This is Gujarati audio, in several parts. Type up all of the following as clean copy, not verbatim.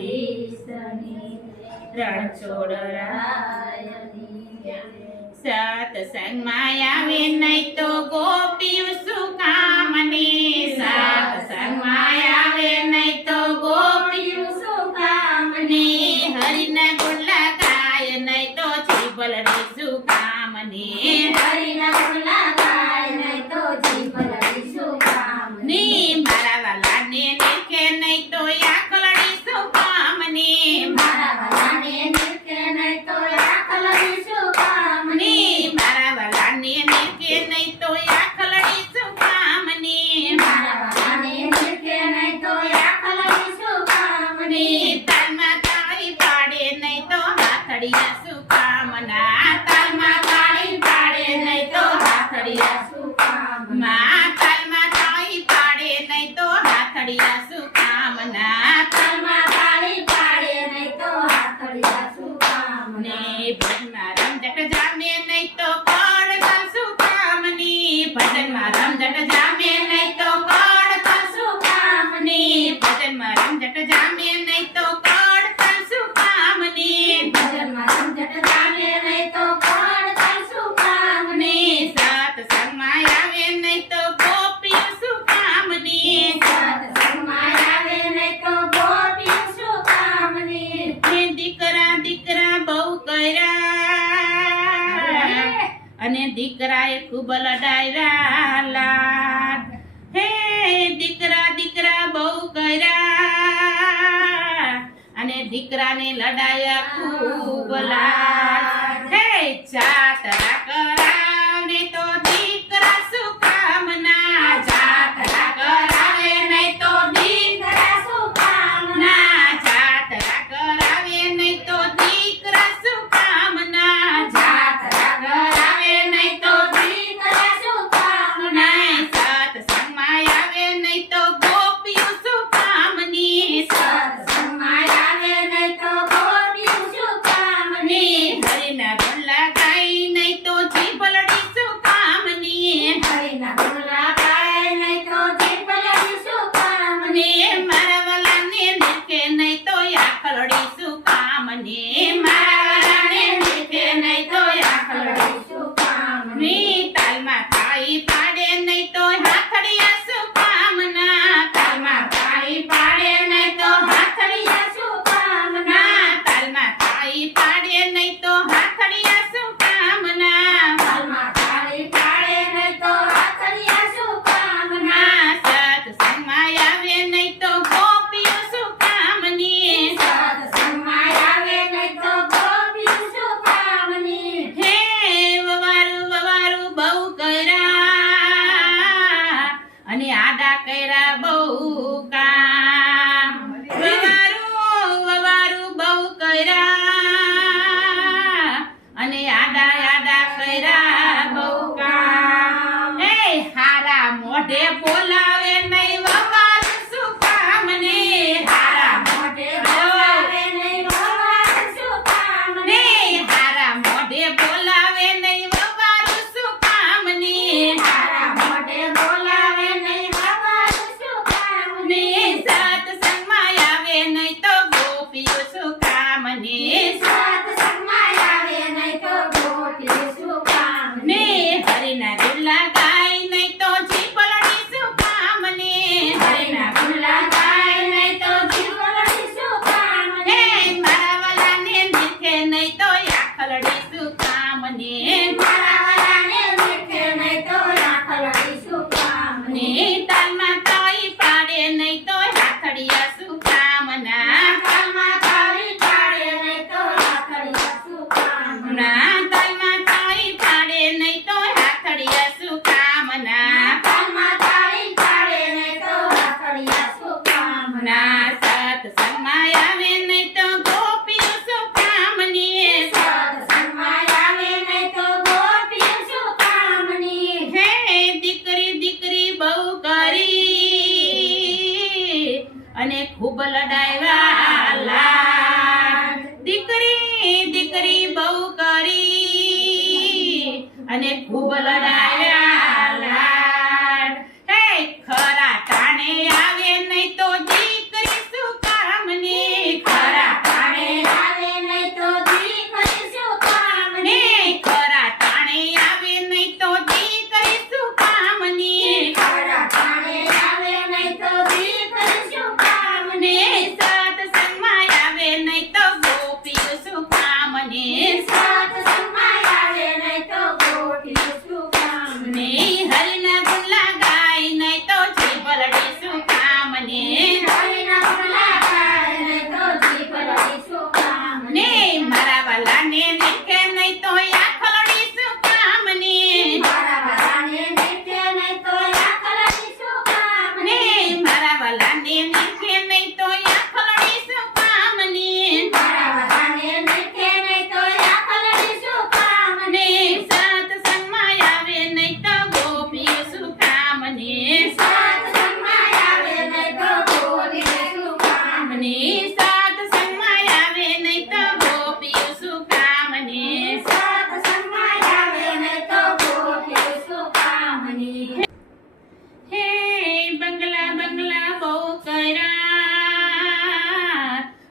દ્વારકાધીશની રણછોડ રાયની સત્સંગમાં આવે નહીં તો ગોપીઓ શું કામની સત્સંગમાં આવે નહીં તો ગોપીઓ શું કામની હરિના ગુણ લગાય નહીં તો જીભલડી શું કામની હરિના ગુણ લગાય નહીં તો જીભલડી શું કામની મારા વાલાને નિરખે નહીં તો આંખલડી શું કામની મારા વાલાને નિરખે નહીં તો આંખલડી શું કામની મારા વાલાને નિરખે નહીં તો આંખલડી શું કામની મારા વાલાને નિરખે નહીં તો આંખલડી શું કામની તાલમાં તાળી પાડે નહીં તો હાથડિયા શું કામના તાલમાં તાળી પાડે નહીં તો હાથડિયા શું કામના તાલમાં તાળી પાડે નહીં તો હાથડિયા શું કામના તાલમાં તાળી પાડે નહીં તો હાથડિયા શું કામના ને ભજનમાં રમઝટ જામે નહીં તો કડકલ શું કામની ભજનમાં રમઝટ જામે નહીં તો કડકલ શું કામની ભજનમાં રમઝટ જામે નહીં તો કડકલ શું કામની ભજનમાં રમઝટ જામે નહીં તો કડકલ શું કામની સત્સંગમાં આવે નહીં તો ગોપીઓ શું કામની સત્સંગમાં આવે નહીં તો ગોપીઓ શું કામની હે દીકરા દીકરા બહુ કર્યા અને દીકરાએ ખૂબ લડાવ્યા લાડ હે દીકરા દીકરા બહુ કર્યા અને દીકરાને લડાયા ખૂબ લાડ હે જાતરા કરાવે તો દીકરા શું કામના જાતરા કરાવે નહીં તો દીકરા શું કામના જાતરા કરાવે નહીં તો દીકરા શું કામના જાતરા કરાવે નહીં તો દીકરા શું કામના સત્સંગમાં આવે નહીં તો ગોપીઓ શું કામની સત્સંગમાં આવે નહીં તો ગોપીઓ શું કામની હરિના ગુણ લગાય નહીં તો જીભલડી શું કામની હરિના ગુણ લગાય નહીં તો જીભલડી શું કામની મારા વાલાને નિરખે નહીં તો આંખલડી શું કામની મારા વાલાને નિરખે નહીં તો આંખલડી શું કામની તાલમાં તાળી પાડે નહીં તો હાથડિયા શું કામના તાલમાં તાળી પાડે નહીં તો હાથડિયા શું કામના તાલમાં તાળી પાડે નહીં તો હાથડિયા શું કામના તાલમાં તાળી પાડે નહીં તો હાથડિયા શું કામના સત્સંગમાં આવે નહીં તો ગોપીઓ શું કામની સત્સંગમાં આવે નહીં તો ગોપીઓ શું કામની હે વવારું વવારું બહુ કર્યા અને આડા કર્યા બહુ કામ વવારું વવારું બહુ કર્યા અને આડા આડા કર્યા બહુ કામ હે હારા મોઢે બોલાવે નહીં વવારું શું કામને હારા મોઢે બોલાવે નહીં ભગવાન શું કામની ને હારા મોઢે બોલાવે નહીં વવારું શું કામની તારા મોઢે બોલાવે નહીં ભગવાન શું કામની સત્સંગમાં આવે નહીં તો ગોપીઓ શું કામની સત્સંગમાં આવે નહીં તો ગોપીઓ શું કામની હરિના ગુણ લગાય નહીં તો જીભલડી શું કામની હરિના ગુણ લગાય નહીં તો જીભલડી શું કામની મારા વાલાને નિરખે નહીં તો આંખલડી શું કામની મારા વાલાને નિરખે નહીં તો આંખલડી શું કામની તાલમાં તાળી પાડે નહીં તો હાથડિયા શું કામના તાલમાં તાળી પાડે નહીં તો હાથડિયા શું કામના તાલમાં તાળી પાડે નહીં તો હાથડિયા શું કામના તાલમાં તાળી પાડે નહીં તો હાથડિયા શું કામના સત્સંગમાં આવે નહીં તો ગોપીઓ શું કામની સત્સંગમાં આવે નહીં તો ગોપીઓ શું કામની હે દીકરી દીકરી બહુ કરી અને ખૂબ લડાવ્યા લાડ દીકરી દીકરી બહુ કરી અને ખૂબ લડાવ્યા લાડ હે ખરા ટાણે આવે નહીં તો દીકરી શું સત્સંગમાં આવે નહીં તો ગોપીઓ શું કામને? સત્સંગમાં આવે નહીં તો ગોપીઓ શું કામને? સત્સંગમાં આવે નહીં તો ગોપીઓ શું કામને? હે બંગલા બંગલા બહુ કર્યા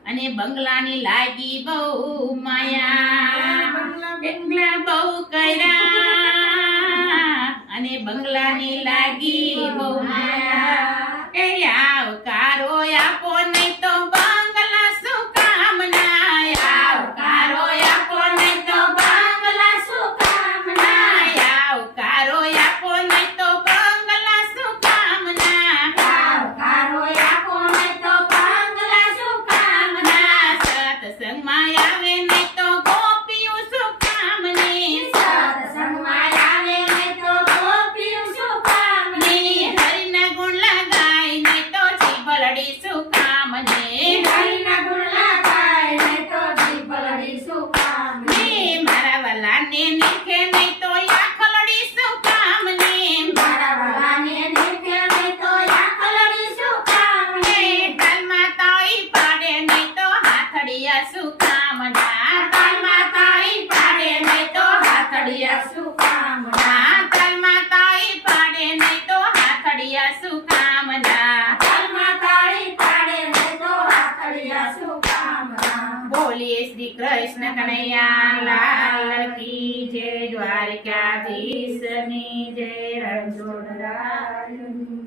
અને બંગલાની લાગી બહુ માયા. બંગલા બહુ કર્યા અને બંગલાની લાગી બહુ માયા. એ આવકારો આપો નહીં તો બંગલા શું કામના? આવકારો આપો નહીં તો બંગલા શું કામના? આવકારો આપો નહીં તો બંગલા શું કામના? આવકારો આપો નહીં તો બંગલા શું કામના? સત્સંગમાં આવે નહીં તો ગોપીઓ શું કામની? સત્સંગમાં આવે નહીં તો ગોપીઓ શું કામને? હરિના ગુણ લગાય નહીં તો જીભલડી શું કામની? હરિના ગુણ લગાય નહીં તો જીભલડી શું કામને? મારા વલાને નીખે નહીં તો આખલડી શું કામની? મારા વાલાને નીચે નહીં તો આખલડી શું કામને? તાલમાં તાળી પાડે નહીં તો હાથડિયા શું કામના? તાલમાં તાળી પાડે નહીં તો હાથડિયા શું કામના? તાલમાં તાળી પાડે નહીં તો હાથડિયા શું કામના? તાલમાં તાળી પાડે નહીં તો હાથડિયા શું કામના? બોલીએ શ્રી કૃષ્ણ કનૈયા લાલ કી જય. દ્વારકાધીશની જય. રણછોડરાયની